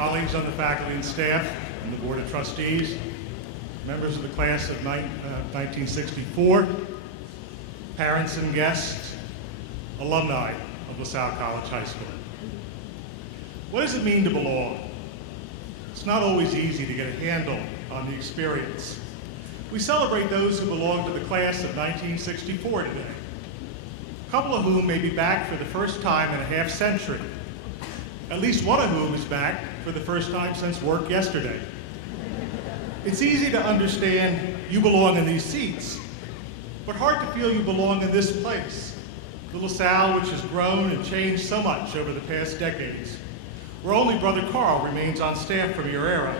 colleagues on the faculty and staff and the Board of Trustees, members of the class of 1964, parents and guests, alumni of Salle College High School. What does it mean to belong? It's not always easy to get a handle on the experience. We celebrate those who belong to the class of 1964 today, a couple of whom may be back for the first time in a half century, at least one of whom is back for the first time since work yesterday. It's easy to understand you belong in these seats, but hard to feel you belong in this place, the LaSalle, which has grown and changed so much over the past decades, where only Brother Carl remains on staff from your era,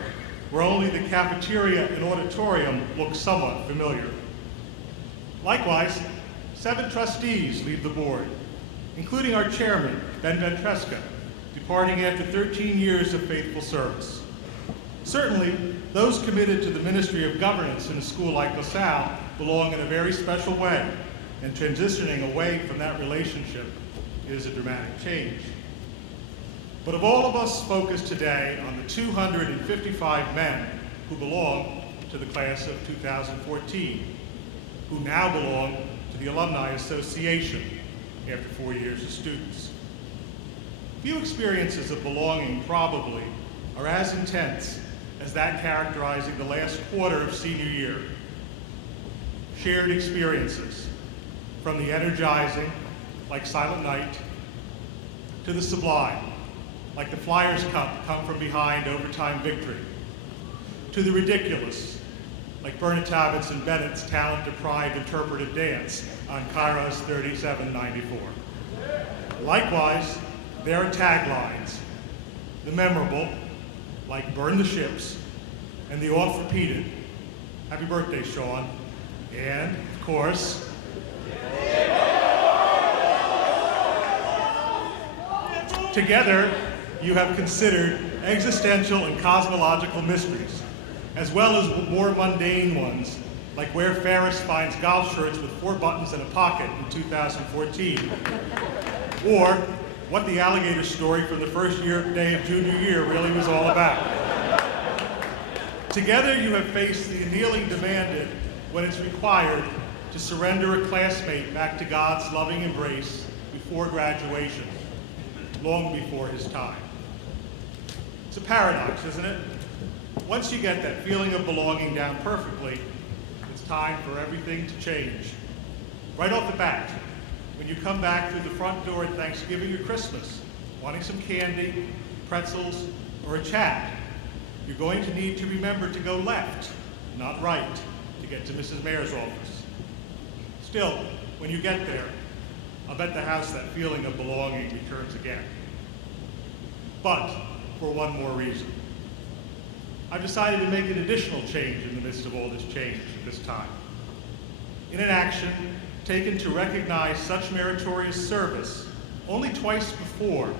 where only the cafeteria and auditorium look somewhat familiar. Likewise, 7 trustees leave the board, including our chairman, Ben Ventresca, departing after 13 years of faithful service. Certainly, those committed to the ministry of governance in a school like LaSalle belong in a very special way, and transitioning away from that relationship is a dramatic change. But of all of us focused today on the 255 men who belong to the class of 2014, who now belong to the Alumni Association after 4 years as students. Few experiences of belonging probably are as intense as that characterizing the last quarter of senior year. Shared experiences, from the energizing, like Silent Night, to the sublime, like the Flyers Cup come from behind overtime victory, to the ridiculous, like Bernatavitz's and Bennett's talent-deprived interpretive dance on Kairos 3794. Likewise, there are taglines, the memorable, like Burn the Ships, and the oft-repeated, Happy Birthday, Sean, and, of course, together, you have considered existential and cosmological mysteries, as well as more mundane ones, like where Ferris finds golf shirts with 4 buttons and a pocket in 2014, or what the alligator story from the first day of junior year really was all about. Together, you have faced the annealing demanded when it's required to surrender a classmate back to God's loving embrace before graduation, long before his time. It's a paradox, isn't it? Once you get that feeling of belonging down perfectly, it's time for everything to change. Right off the bat, when you come back through the front door at Thanksgiving or Christmas, wanting some candy, pretzels, or a chat, you're going to need to remember to go left, not right, to get to Mrs. Maher's office. Still, when you get there, I'll bet the house that feeling of belonging returns again. But for one more reason. I've decided to make an additional change in the midst of all this change at this time. In an action taken to recognize such meritorious service only twice before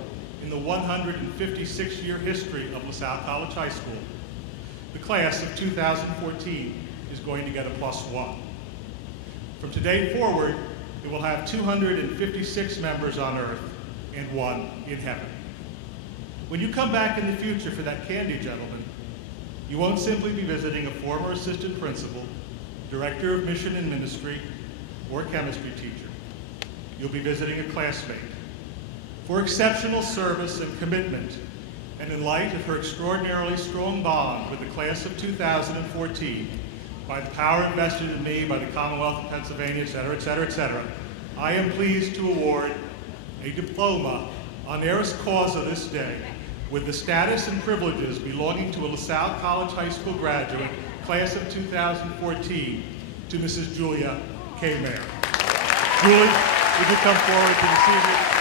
in the 156-year history of LaSalle College High School, the class of 2014 is going to get a +1. From today forward, it will have 256 members on earth and 1 in heaven. When you come back in the future for that candy, gentlemen, you won't simply be visiting a former assistant principal, director of mission and ministry, or chemistry teacher. You'll be visiting a classmate. For exceptional service and commitment, and in light of her extraordinarily strong bond with the class of 2014, by the power invested in me by the Commonwealth of Pennsylvania, et cetera, et cetera, et cetera, I am pleased to award a Diploma Honoris Caussa this day with the status and privileges belonging to a LaSalle College High School graduate, class of 2014, to Mrs. Julia K. Maher. Julie, would you come forward to receive it?